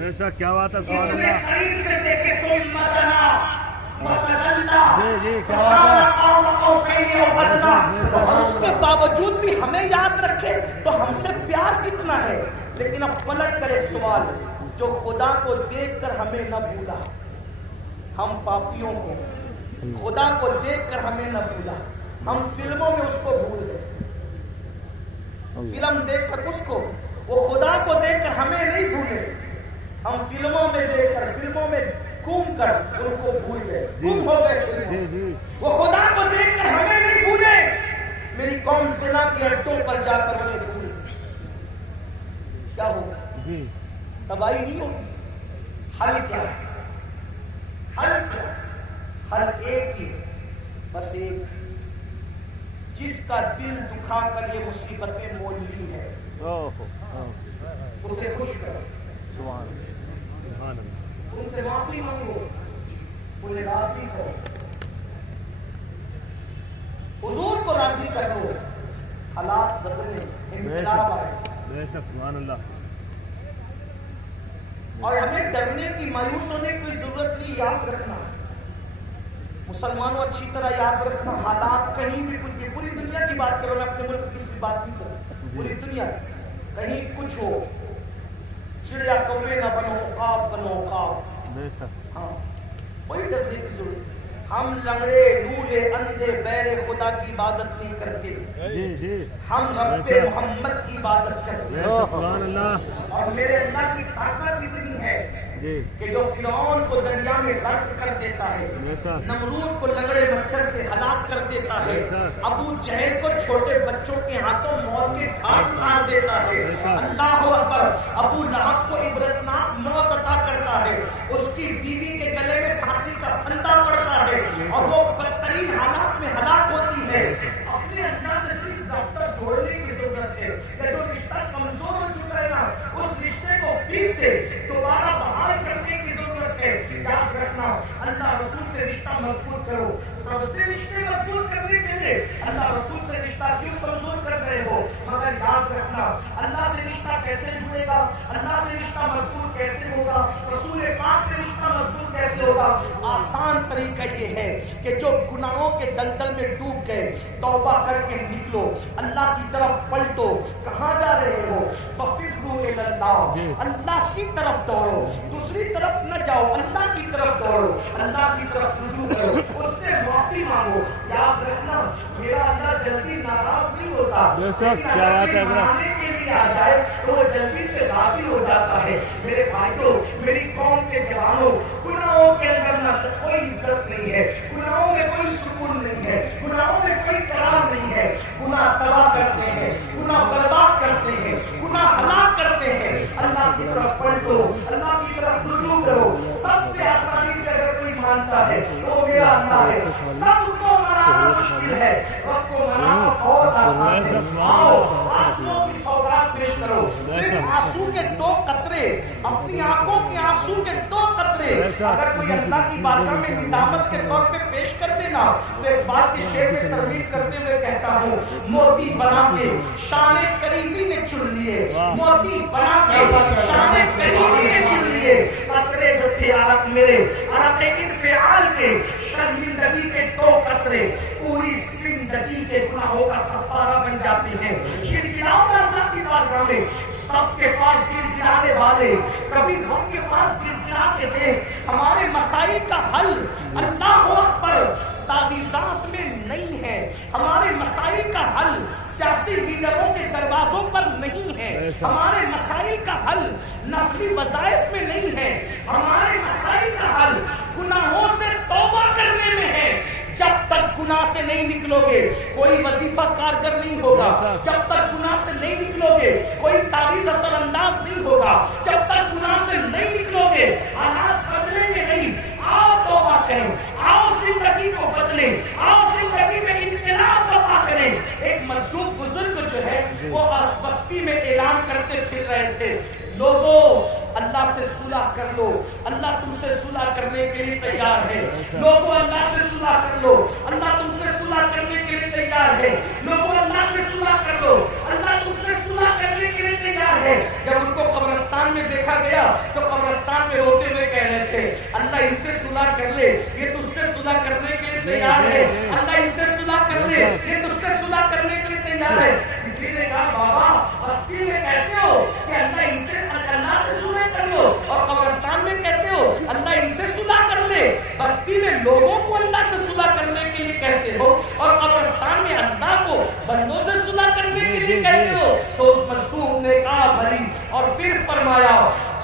ایسا کیا بات ہے. سبحان اتنے اللہ. قریب سے دیکھے تو اور اس کے باوجود بھی ہمیں یاد رکھے تو ہم سے پیار کتنا ہے. لیکن اب پلٹ کر ایک سوال, جو خدا کو دیکھ کر ہمیں نہ بھولا, ہم پاپیوں کو خدا کو دیکھ کر ہمیں نہ بھولا, ہم فلموں میں اس کو بھول گئے. فلم دیکھ کر اس کو, وہ خدا کو دیکھ کر ہمیں نہیں بھولے, ہم فلموں میں دیکھ کر, فلموں میں گم کر ان کو بھول گئے, گم ہو گئے. وہ خدا کو دیکھ کر ہمیں نہیں بھولے, میری قوم زنا کے اڈوں پر جا کر انہیں بھول. کیا ہوگا؟ تباہی نہیں ہوگی. حل کیا ہے؟ حل ایک ہی, بس ایک, جس کا دل دکھا کر یہ مصیبتیں مول لی ہے اسے خوش کرو, ان سے معافی مانگو, انہیں راضی کرو, حضور کو راضی کرو. حالات بدلے, انقلاب آئے. سبحان اللہ. اور ہمیں ڈرنے کی, مایوس ہونے کی ضرورت نہیں. یاد رکھنا مسلمانوں, اچھی طرح یاد رکھنا, حالات کہیں بھی کچھ بھی, پوری دنیا کی بات کرو, میں اپنے ملک کی کسی بات نہیں کروں, پوری دنیا کہیں کچھ ہو, چڑیا کوے نہ بنو, عقاب بنو عقاب. ہاں, کوئی ڈرنے کی ضرورت. ہم لنگڑے, لولے, اندھے, بہرے خدا کی عبادت نہیں کرتے, ہم رب محمد کی عبادت کرتے ہیں. سبحان اللہ. اور میرے اللہ کی طاقت اتنی ہے کہ جو فرعون کو دریا میں غرق کر دیتا ہے, نمرود کو لنگڑے مچھر سے ہلاک کر دیتا ہے, ابو جہل کو چھوٹے بچوں کے ہاتھوں موت کے گھاٹ اتار دیتا ہے, اللہ اکبر, ابو لہب کو عبرتناک موت عطا کرتا ہے, اس کی بیوی کے گلے میں پھانسی کا پھندا پڑتا ہے اور وہ بدترین حالات میں ہلاک ہوتی ہے. اپنے اللہ سے صرف رابطہ جوڑنے کی ضرورت ہے. کہ جو رشتہ کمزور ہو چکا ہے نا, اس رشتے کو پھر سے دوبارہ بحال کرنے کی ضرورت ہے. یاد رکھنا, اللہ رسول سے رشتہ مضبوط کرو. سب سے رشتے مضبوط کرنے چاہیے. اللہ رسول سے رشتہ کیوں کمزور کر رہے ہو, مگر یاد رکھنا, اللہ سے رشتہ کیسے جڑے گا, اللہ سے رشتہ مضبوط کیسے ہوگا, رسول پاک سے رشتہ مضبوط کیسے ہوگا. آسان طریقہ یہ ہے کہ جو گناہوں کے دلدل میں ڈوب گئے, توبہ کر کے نکلو, اللہ کی طرف پلٹو. کہاں جا رہے ہو؟ ففروا الی اللہ, اللہ کی طرف دوڑو, دوسری طرف نہ جاؤ, اللہ کی طرف دوڑو, اللہ کی طرف رجوع کرو, اس سے معافی مانگو. یاد رکھنا, میرا اللہ جلدی ناراض نہیں ہوتا, ماننے کے لیے آ جائے تو وہ جلدی سے راضی ہو جاتا ہے. میرے بھائیوں, میری قوم کے جوانوں, گناہوں کے اندر نہ کوئی عزت نہیں ہے, گناہوں میں کوئی سکون نہیں ہے, گناہوں میں کوئی قرار نہیں ہے. گناہ تباہ کرتے ہیں, گناہ برباد کرتے ہیں, گناہ ہلاک کرتے ہیں. اللہ کی طرف پلٹو, اللہ کی طرف رجوع کرو. سب سے آسانی سے اگر کوئی مانتا ہے وہ میرا اللہ ہے. سب کو منانا مشکل ہے, رب کو منانا بہت آسان ہے. آؤ آنسوؤں کی سوگات پیش کرو, صرف آنسو کے 2 قطرے، اپنی آنکھوں کے آنسو کے 2 قطرے اگر کوئی اللہ کی بارگاہ میں ندامت کے طور پہ پیش کر دینا تو ایک بات کی شعر میں ترغیب کرتے ہوئے کہتا ہوں، موتی بنا کے شان کریمی نے چن لیے، موتی بنا کے شان کریمی نے چن لیے، قطرے جو تھے عرق میرے، عرق انفعال کے، شرمندگی کے 2 قطرے پوری زندگی کے گناہوں کا کفارہ بن جاتے ہیں۔ گڑگڑاؤ پر اللہ کی بارگاہ میں، سب کے پاس گڑگڑانے والے، کبھی ہم کے پاس گڑگڑاتے تھے، ہمارے مسائل کا حل اللہ اکبر تعویذات میں نہیں ہے، ہمارے مسائل کا حل سیاسی لیڈروں کے دروازوں پر نہیں ہے، ہمارے مسائل کا حل نفلی وظائف میں نہیں ہے، ہمارے مسائل کا حل گناہوں سے توبہ کرنے میں ہے۔ جب تک گناہ سے نہیں نکلو گے کوئی وظیفہ کارگر نہیں ہوگا، جب تک گناہ سے نہیں نکلو گے کوئی تعویذ اثر انداز نہیں ہوگا، جب تک گناہ سے نہیں نکلو گے حالات بدلیں گے نہیں۔ آؤ توبہ کریں، آؤ زندگی کو بدلیں، آؤ زندگی میں انقلاب برپا کریں۔ ایک مجذوب بزرگ جو ہے وہ بستی میں اعلان کرتے پھر رہے تھے، لوگوں اللہ سے صلح کر لو، اللہ تم سے صلح کرنے کے لیے تیار ہے، لوگوں اللہ سے صلح کر لو، اللہ تم سے صلح کرنے کے لیے تیار ہے، لوگوں اللہ سے صلح کر لو، اللہ تم سے صلح کرنے کے لیے تیار ہے۔ جب ان کو قبرستان میں دیکھا گیا تو قبرستان میں روتے ہوئے کہہ رہے تھے، اللہ ان سے صلح کر لے، یہ تجھ سے صلح کرنے کے لیے تیار ہے، اللہ ان سے صلح کر لے، یہ تجھ سے صلح کرنے کے لیے تیار ہے۔ کسی نے کہا بابا بستی میں کہتے ہو کہ اللہ ان سے اللہ سے صلح کر لو اور قبرستان میں کہتے ہو اللہ ان سے صلح کر لے، بستی میں لوگوں کو اللہ سے صلح کرنے کے لیے کہتے ہو اور قبرستان میں اللہ کو بندوں سے صلح کرنے کے لیے کہتے ہو۔ تو اس مظلوم نے کہا بھری اور پھر فرمایا،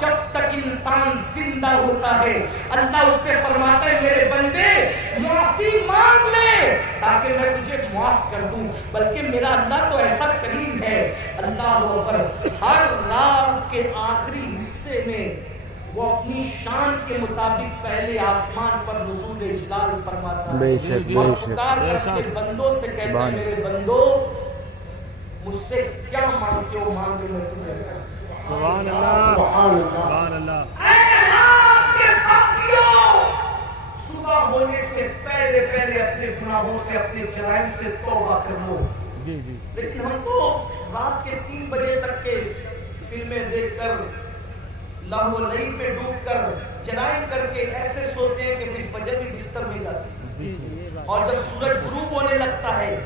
جب تک انسان زندہ ہوتا ہے اللہ اس سے فرماتا ہے میرے بندے معافی مانگ لے تاکہ میں تجھے معاف کر دوں، بلکہ میرا اللہ تو ایسا کریم ہے، اللہ اکبر، ہر رات کے آخری حصے میں وہ اپنی شان کے مطابق پہلے آسمان پر نزول اجلال فرماتا ہے اور پکار کر کے بندوں سے کہتا ہے میرے بندو مجھ سے کیا مانگتے ہو مانگے میں تمہیں۔ سبحان اللہ، سبحان اللہ۔ اے رات کے پاکیوں، صبح ہونے سے پہلے پہلے اپنے گناہوں سے اپنے جرائم سے توبہ کر لو۔ جی جی، لیکن ہم تو رات کے 3 بجے تک کے فلمیں دیکھ کر لہو و لعب میں ڈوب کر جرائم کر کے ایسے سوتے ہیں کہ پھر فجر بھی بستر میں جاتی ہے، اور جب سورج غروب ہونے لگتا ہے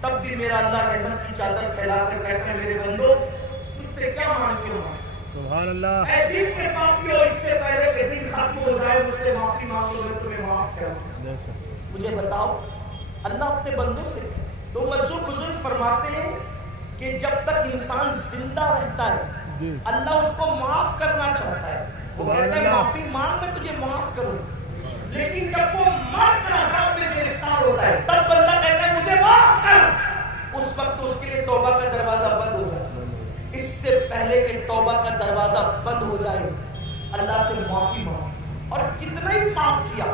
تب بھی میرا اللہ رحمت کی چادر پھیلا کر کہتا ہے میرے بندو مجھ سے کیا مانگتے ہو؟ سبحان اللہ۔ اے دن کے پاپیوں، اس سے پہلے کہ دن ختم ہو جائے مجھ سے معافی مانگو، میں تمہیں معاف کروں۔ مجھے بتاؤ اللہ اپنے بندوں سے، تو مذہب بزرگ فرماتے ہیں کہ جب تک انسان زندہ رہتا ہے اللہ اس کو معاف کرنا چاہتا ہے، وہ کہتا ہے معافی مانگ میں تجھے معاف کروں، لیکن جب وہ مر کر عذاب میں گرفتار ہوتا ہے تب بندہ کہتا ہے مجھے معاف کر، اس وقت اس کے لیے توبہ کا دروازہ بند ہو جاتا ہے۔ اس سے پہلے کہ توبہ کا دروازہ بند ہو جائے اللہ سے معافی مانگ، اور کتنا ہی پاپ کیا،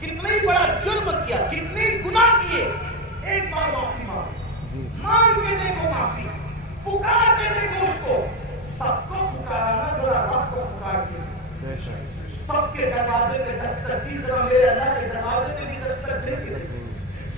کتنا ہی بڑا جرم کیا، کتنے گناہ کیے، ایک بار معافی مانگ کے دیکھو، معافی پکار کے دیکھو اس کو، سب کو پکارنا ذرا رب کو پکار کے، سب کے دروازے پہ دستک دی، ذرا میرے اللہ کے دروازے پہ بھی دستک دے کے دیکھو،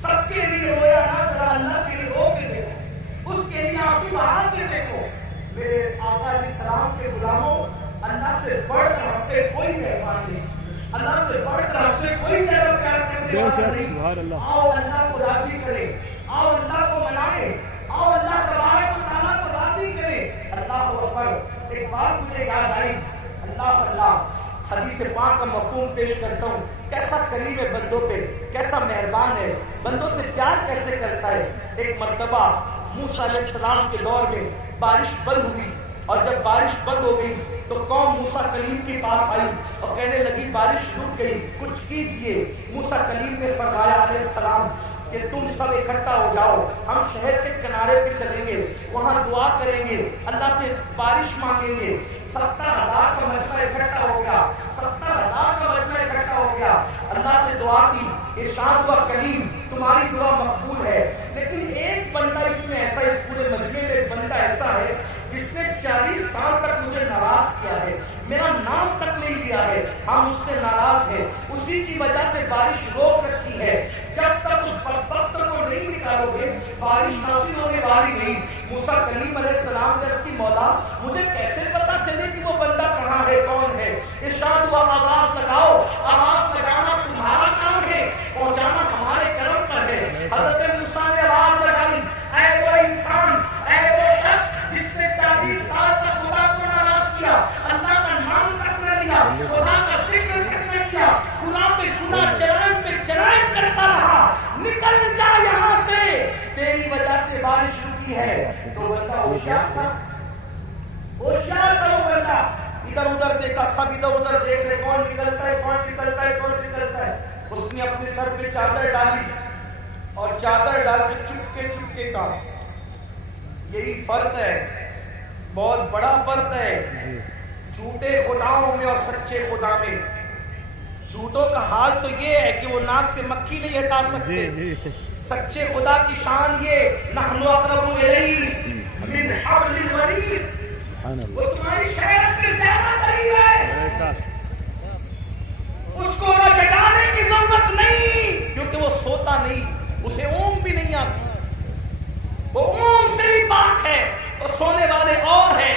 سب کے لیے رویا نہ، ذرا اللہ کے لیے رو کے دیکھو، اس کے لیے آنسو بہا کے دیکھو۔ میرے آقا علیہ السلام کے غلاموں، اللہ سے بڑھ کر ہم پہ کوئی مہربان نہیں، اللہ سے بڑھ کر ہم سے کوئی پیار کرنے والا نہیں۔ آؤ اللہ کو راضی کرے، آؤ اللہ کو منائے، آؤ اللہ تبارک و تعالیٰ کو راضی کرے۔ اللہ اکبر، ایک بات مجھے یاد آئی، اللہ حدیث پاک کا مفہوم پیش کرتا ہوں، کیسا کریم ہے بندوں پہ، کیسا مہربان ہے، بندوں سے پیار کیسے کرتا ہے۔ ایک مرتبہ موسیٰ علیہ السلام کے دور میں بارش بند ہوئی، اور جب بارش بند ہو گئی تو قوم موسیٰ کلیم کے پاس آئی اور کہنے لگی بارش رک گئی، کچھ کیجئے۔ موسیٰ کلیم نے فرمایا علیہ السلام کہ تم سب اکٹھا ہو جاؤ، ہم شہر کے کنارے پہ چلیں گے، وہاں دعا کریں گے، اللہ سے بارش مانگیں گے۔ 70,000 کا مجمع اکٹھا ہو گیا، 70,000 کا مجمع اکٹھا ہو گیا، اللہ سے دعا کی، ارشاد ہوا کلیم تمہاری دعا مقبول ہے۔ لیکن ایک بندہ اس میں ایسا، اس پورے مجمع میں ایک بندہ بندہ ایسا ہے جس نے 40 سال تک مجھے ناراض کیا ہے، میرا نام تک نہیں لیا ہے، ہم اس سے ناراض ہیں، اسی کی وجہ سے بارش روک رکھی ہے، جب تک اس بدبخت کو نہیں نکالو گے بارش نازل ہونے والی نہیں۔ موسیٰ کلیم علیہ السلام نے اس کی مولا مجھے کیسے پتا چلے کہ وہ بندہ کہاں ہے، کون ہے؟ ارشاد ہوا آواز لگاؤ، آواز لگانا تمہارا کام ہے، پہنچانا ہمارے کرم پر ہے۔ حضرت موسیٰ نے آواز لگائی، اے وہ انسان، اے وہ شخص جس نے 40 سال تک خدا کو ناراض کیا، اللہ کا نام تک نہ لیا، خدا کا ذکر تک نہ کیا، گناہ پہ گناہ، جرائم پہ جرائم کرتا رہا، نکل جا یہاں سے، تیری وجہ سے بارش رکی ہے۔ تو بندہ ہوشیار تھا، ہوشیار تھا وہ بندہ، ادھر ادھر دیکھا، سب ادھر ادھر دیکھ رہے، کون نکلتا ہے، کون نکلتا ہے، کون نکلتا ہے۔ اس نے اپنے سر پہ چادر ڈالی اور چادر ڈال کے چپکے چپکے کہا، یہی فرق ہے، بہت بڑا فرق ہے جھوٹے خداؤں میں اور سچے خدا میں۔ جھوٹوں کا حال تو یہ ہے کہ وہ ناک سے مکھی نہیں ہٹا سکتے، سچے خدا کی شان یہ نحن اقرب الیہ من حبل الورید، سبحان اللہ، وہ تمہاری شہر سے زیادہ قریب ہے، اس کو نہ جگانے کی ضرورت نہیں، کیونکہ وہ سوتا نہیں، اسے اونگ بھی نہیں آتی، وہ اونگ سے بھی پاک ہے، وہ سونے والے اور ہیں،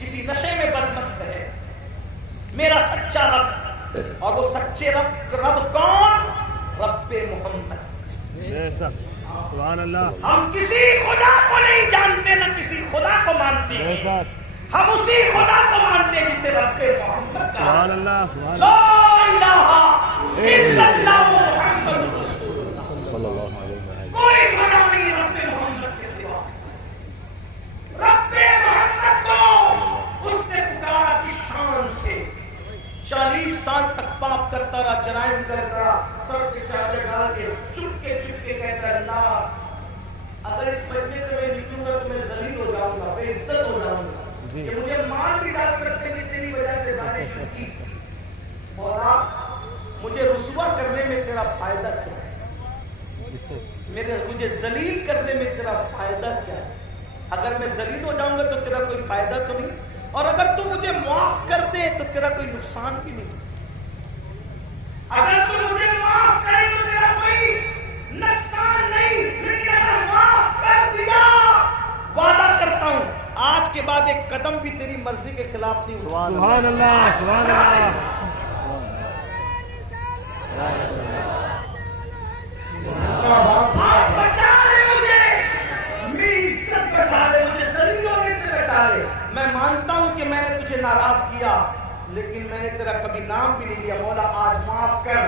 کسی نشے میں بدمست ہے۔ میرا سچا رب، اور وہ سچے رب کون؟ رب محمد۔ سبحان اللہ، ہم کسی خدا کو نہیں جانتے، نہ کسی خدا کو مانتے ہیں، ہم اسی خدا کو مانتے ہیں جسے رب محمد کہا۔ سبحان اللہ، سبحان لا اللہ، الہ الا اللہ محمد رسول اللہ، صلی اللہ علیہ وسلم۔ کوئی خدا نہیں رب محمد کے سوا۔ رب محمد کو اس نے پکارا کی شان سے، 40 سال تک پاپ کرتا رہا، جرائم کرتا رہا، سر پہ چادر ڈال کے چپکے چپکے کہتا ہے، اللہ اگر اس بچے سے میں نکلوں گا تو میں ذلیل ہو جاؤں گا، بے عزت ہو جاؤں گا، کہ مجھے مار بھی ڈال سکتے کہ تیری وجہ سے بارش ہوئی، مولا مجھے رسوا کرنے میں تیرا فائدہ کیا ہے، مجھے ذلیل کرنے میں تیرا فائدہ کیا ہے؟ اگر میں ذلیل ہو جاؤں گا تو تیرا کوئی فائدہ تو نہیں، اور اگر تو مجھے معاف کر دے تو تیرا کوئی نقصان بھی نہیں، اگر تو مجھے معاف کرے تو تیرا کوئی نقصان نہیں، لیکن اگر معاف کر دیا وعدہ کرتا ہوں آج کے بعد ایک قدم بھی تیری مرضی کے خلاف نہیں ہوگا۔ سبحان اللہ، سبحان اللہ، آپ بچا لے مجھے، میری عزت بچا لے، مجھے ذلیل ہونے سے بچا لے۔ میں مانتا ہوں کہ میں نے تجھے ناراض کیا، لیکن میں نے تیرا کبھی نام بھی نہیں لیا، مولا آج معاف کر،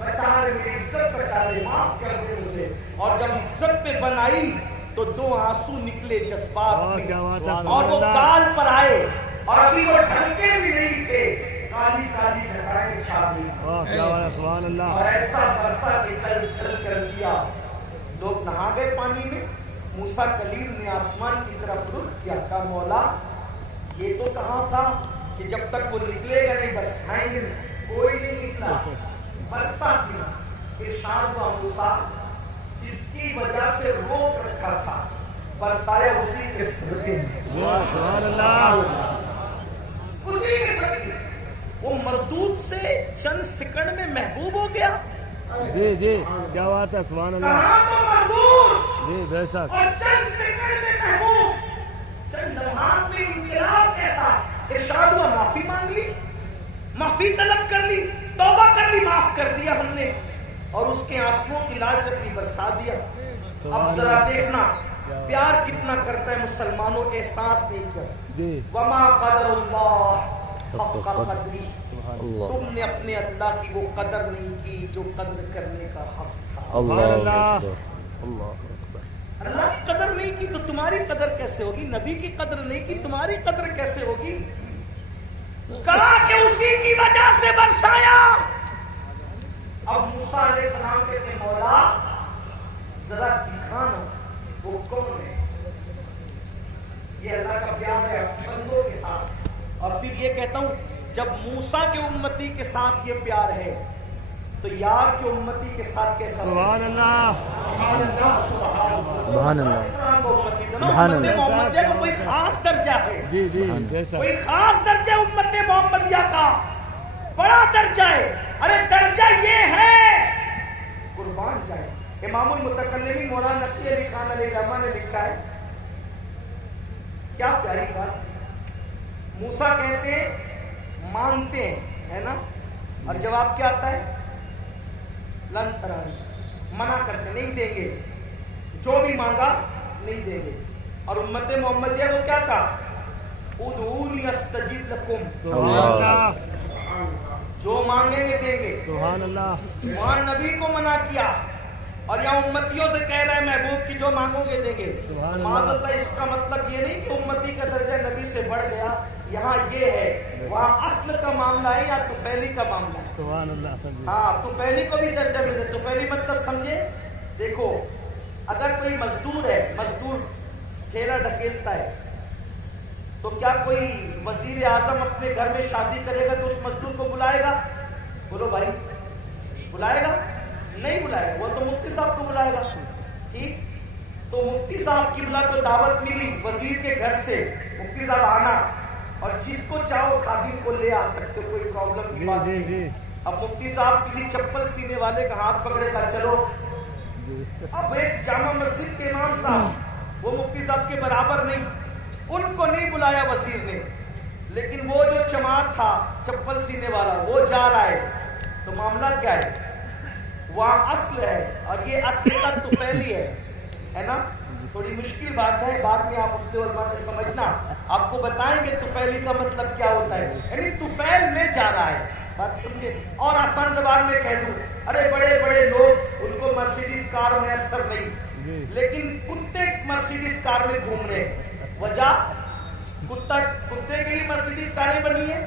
بچا لے، میری عزت بچا لے، معاف کر دے مجھے۔ اور جب عزت پہ بنائی تو 2 آنسو نکلے جذبات میں، اور وہ گال پر آئے، اور ابھی وہ ڈھلکے بھی نہیں تھے، کالی کالی جھٹائیں چھا گئی، سبحان اللہ، اور ایسا برسا کہ چل چل کر دیا۔ لوگ نہا گئے پانی میں، موسیٰ کلیم نے آسمان کی طرف رخ کیا، کہا مولا یہ تو کہاں تھا کہ جب تک وہ نکلے گا نہیں برسائیں گے، کوئی نہیں نکلا، برسا کیا۔ ارشاد ہوا موسیٰ جس کی وجہ سے روک رکھا تھا برسایا اسی کے صدقے میں، سبحان اللہ، اسی کے صدقے میں۔ وہ مردود سے چند سیکنڈ میں محبوب ہو گیا۔ جی جی، کیا بات ہے، سبحان اللہ، کہاں تو مردود جی بے شک، اور چند سیکنڈ میں محبوب، چند لمحات میں انقلاب کیسا۔ ارشاد ہوا معافی مانگ لی، معافی طلب کر لی، توبہ کر لی، معاف کر دیا ہم نے، اور اس کے آنسوؤں کی لاج رکھی، برسا دیا۔ اب ذرا دیکھنا پیار کتنا کرتا ہے مسلمانوں، احساس نہیں کیا۔ جی، وما قدر اللہ حق قدری، اللہ، تم نے اپنے اللہ کی وہ قدر نہیں کی جو قدر کرنے کا حق تھا۔ اللہ اکبر، اللہ اکبر۔ اللہ کی قدر نہیں کی تو تمہاری قدر کیسے ہوگی؟ نبی کی قدر نہیں کی تمہاری قدر کیسے ہوگی؟ کہا کہ اسی کی وجہ سے برسایا۔ اب موسیٰ علیہ السلام کہتے ہیں مولا ذرا دکھانا وہ کون ہے۔ یہ اللہ کا پیار ہے بندوں کے ساتھ۔ اور پھر یہ کہتا ہوں جب موسیٰ کے امتی کے ساتھ یہ پیار ہے تو یار کے امتی کے ساتھ کیسا؟ سبحان اللہ، سبحان اللہ، سبحان سبحان اللہ سبحان اللہ محمدیہ کو کوئی خاص درجہ ہے، جی جی بے شک کوئی خاص درجہ امت محمدیہ کا، بڑا درجہ ہے. ارے درجہ یہ ہے، قربان جائے. امام المتکلمین مولانا نقی علی خان علیہ الرحمہ نے لکھا ہے، کیا پیاری بات. موسیٰ کہتے ہیں مانگتے ہیں، ہے نا، اور جواب کیا آتا ہے؟ لن ترانی. منع کرتے نہیں دیں گے، جو بھی مانگا نہیں دیں گے. اور امت محمدیہ کو کیا کہا؟ ادعونی استجب لکم. سبحان اللہ جو مانگیں گے دیں گے. سبحان اللہ وہاں نبی کو منع کیا اور یہاں امتیوں سے کہہ رہا ہے محبوب کی جو مانگو گے دیں گے. سبحان اللہ. معاذ اللہ اس کا مطلب یہ نہیں کہ امتی کا درجہ نبی سے بڑھ گیا. یہاں یہ ہے وہاں اصل کا معاملہ ہے یا طفیلی کا معاملہ ہے. سبحان اللہ. ہاں طفیلی کو بھی درجہ ملے. طفیلی مطلب سمجھے؟ دیکھو اگر کوئی مزدور ہے، مزدور ٹھیلا ڈھکیلتا ہے، تو کیا کوئی وزیر اعظم اپنے گھر میں شادی کرے گا تو اس مزدور کو بلائے گا؟ بولو بھائی، بلائے گا؟ نہیں بلائے گا. وہ تو مفتی صاحب کو بلائے گا. ٹھیک، تو مفتی صاحب کی بلا کو دعوت ملی وزیر کے گھر سے، مفتی صاحب آنا، اور جس کو چاہو خادم کو لے آ سکتے، کوئی پرابلم کی بات نہیں. اب مفتی صاحب کسی چپل سینے والے کا ہاتھ پکڑے گا، چلو. اب ایک جامع مسجد کے امام صاحب، وہ مفتی صاحب کے برابر نہیں، ان کو نہیں بلایا وزیر نے، لیکن وہ جو چمار تھا چپل سینے والا وہ جا رہا ہے. تو معاملہ کیا ہے؟ وہاں اصل ہے اور یہ اصل کا طفیلی ہے نا. تھوڑی مشکل بات ہے، بعد میں آپ اپنے علماء سے سمجھنا. آپ کو بتائیں گے طفیلی کا مطلب کیا ہوتا ہے. یعنی طفیل میں جا رہا ہے، بات سمجھے. اور آسان زبان میں کہہ دوں، ارے بڑے بڑے لوگ ان کو مرسیڈیز کار میسر نہیں، لیکن کتے مرسیڈیز کار میں گھوم رہے. وجہ کتے کے لیے مرسیڈیز کاریں بنی ہے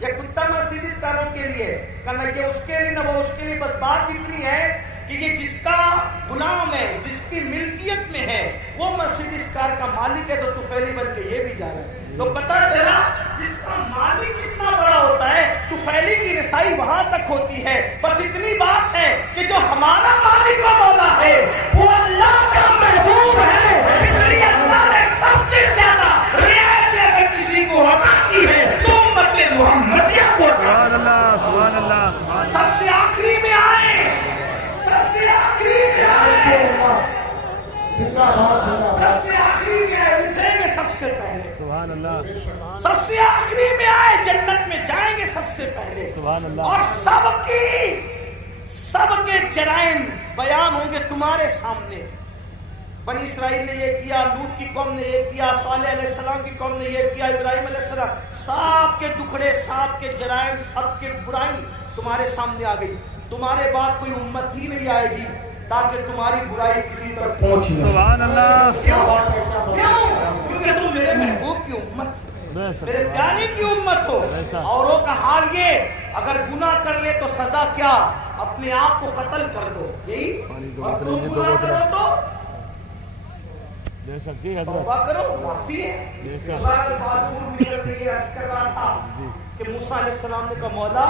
یا کتا مرسیڈیز کاروں کے لیے؟ نہ یہ اس کے لیے نہ وہ اس کے لیے. بس بات اتنی ہے کہ یہ جس کا غلام ہے، جس کی ملکیت میں ہے، وہ مرسیڈیز کار کا مالک ہے، تو طفیلی بن کے یہ بھی جا رہا ہے. تو پتہ چلا جس کا مالک کتنا بڑا ہوتا ہے، طفیلی کی رسائی وہاں تک ہوتی ہے. بس اتنی بات ہے کہ جو ہمارا مالک و مولا ہے وہ اللہ کا محبوب ہے. اس لیے اللہ نے سب سے زیادہ رعایت اگر کسی کو عطا کی ہے تو امت محمدیہ کو. سبحان اللہ سبحان اللہ. سب سے آخری میں آئے، سب سے آخری میں آئے، سب سے آخری میں آئے، اٹھیں گے سب سے پہلے. سبحان اللہ سب سے آخری میں آئے، جنت میں جائیں گے سب سے پہلے. سبحان اللہ. اور سب کے جرائم بیان ہوں گے تمہارے سامنے. بنی اسرائیل نے یہ کیا، لوط کی قوم نے یہ کیا، صالح علیہ السلام کی قوم نے یہ کیا، ابراہیم علیہ السلام. سب کے دکھڑے، سب کے جرائم، سب کے برائی تمہارے سامنے آ گئی. تمہارے بعد کوئی امت ہی نہیں آئے گی تاکہ تمہاری برائی کسی پر پہنچ نہ. سبحان اللہ. کیوں؟ کیونکہ تم میرے محبوب کی امت، میرے پیارے کی امت ہو. اوروں کا حال یہ، اگر گناہ کر لے تو سزا کیا؟ اپنے آپ کو قتل کر دو. یہی. اور تم گناہ کرو تو توبہ کرو، معافی ہے. کہ موسیٰ علیہ السلام نے کہا مولا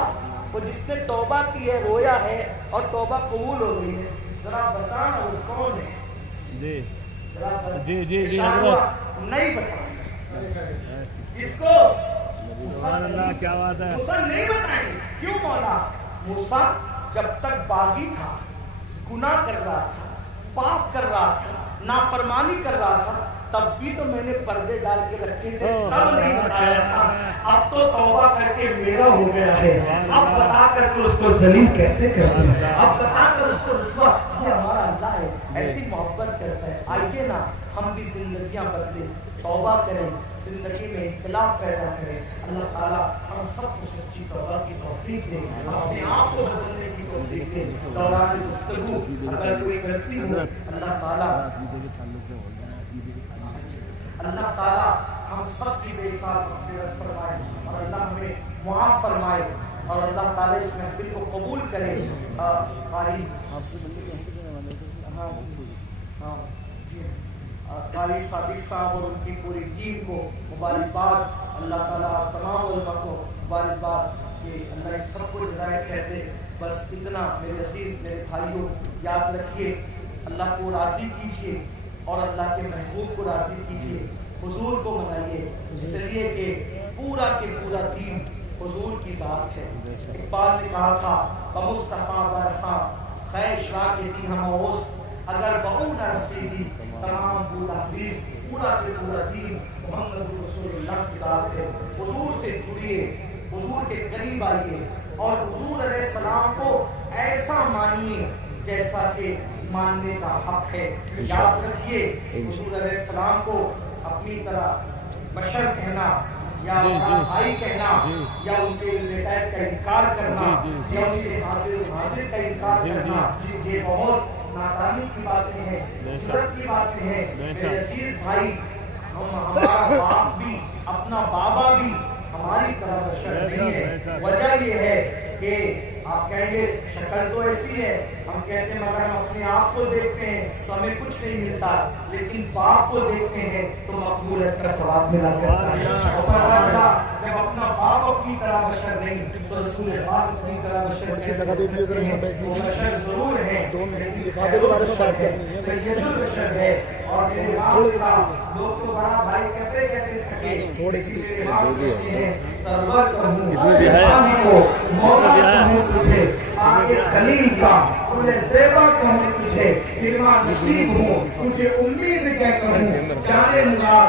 وہ جس نے توبہ کی ہے، رویا ہے اور توبہ قبول ہو گئی ہے، ذرا بتانا وہ کون ہے؟ جی جی جی جی نہیں بتائیں اس کو. سبحان اللہ. کیا بات ہے. موسیٰ نہیں بتائیں گے. کیوں مولا؟ موسیٰ جب تک باغی تھا، گناہ کر رہا تھا، پاپ کر رہا تھا، نافرمانی کر رہا تھا، تب بھی تو میں نے پردے ڈال کے رکھے تھے، تب نہیں بتایا تھا. اب تو توبہ کر کے میرا ہو گیا ہے، اب بتا کر کے اس کو ذلیل کیسے کرنا ہے، اب بتا کر اس کو رسوا. یہ ہمارا اللہ ہے، ایسی محبت کرتا ہے. آئیے نا ہم بھی زندگیاں بدلیں، توبہ کریں، زندگی میں اختلاف پیدا کریں. اللہ تعالیٰ ہم سب کو سچی توبہ کی توفیق دے، اپنے آپ کو بدلنے کی توفیق دے. دوران گفتگو اگر کوئی غلطی ہو، اللہ تعالیٰ ہم سب کی بے حساب مغفرت فرمائے اور اللہ ہمیں معاف فرمائے اور اللہ تعالیٰ اس محفل کو قبول کرے. قاری صادق صاحب اور ان کی پوری ٹیم کو مبارکباد. اللہ تعالیٰ تمام علماء کو مبارکباد کہ اللہ ان سب کو ہدایت کہتے. بس اتنا میرے عزیز میرے بھائیوں یاد رکھیے، اللہ کو راضی کیجیے. اور اللہ کے محبوب کو راضی کیجیے، حضور کو منائیے، اس لیے کہ پورا کے پورا دین حضور کی ذات ہے۔ اقبال نے کہا تھا بمصطفیٰ برساں خیر شراک دی ہم اوس، اگر بہو نہ رسیدی تمام بود حدیث، پورا کے پورا دین محمد رسول اللہ کی ذات ہے۔ حضور سے جڑیے، حضور کے قریب آئیے اور حضور علیہ السلام کو ایسا مانیے جیسا کہ ماننے کا حق ہے۔ یاد رکھیے حضور علیہ السلام کو اپنی طرح بشر کہنا یا بھائی کہنا یا ان کے ولایت کا انکار کرنا یا ان کے حاضر کا انکار کرنا، یہ بہت نادانی کی باتیں ہیں، ضرورت کی باتیں ہیں۔ میرے عزیز بھائی، ہمارا باپ بھی، اپنا بابا بھی ہماری طرح بشر نہیں ہے۔ وجہ یہ ہے کہ آپ کہیں گے شکل تو ایسی ہے، ہم کہتے ہیں مگر ہم اپنے آپ کو دیکھتے ہیں تو ہمیں کچھ نہیں ملتا، لیکن باپ کو دیکھتے ہیں تو مقبولیت کا ثواب ملا کرتا ہے۔ جب اپنا باپ اپنی طرح بشر نہیں تو رسول پاک اپنی طرح بشر کیسے ہو سکتے ہیں؟ وہ بشر ضرور ہے، سید البشر ہے۔ اور میرے باپ کا لوگ تو بڑا بھائی کہتے کہتے تھکے، سرور کہوں خلیل کا انہیں سیوا کہوں تجھے، فرما نصیب ہوں تجھے امید کیا کہوں، جانے مراد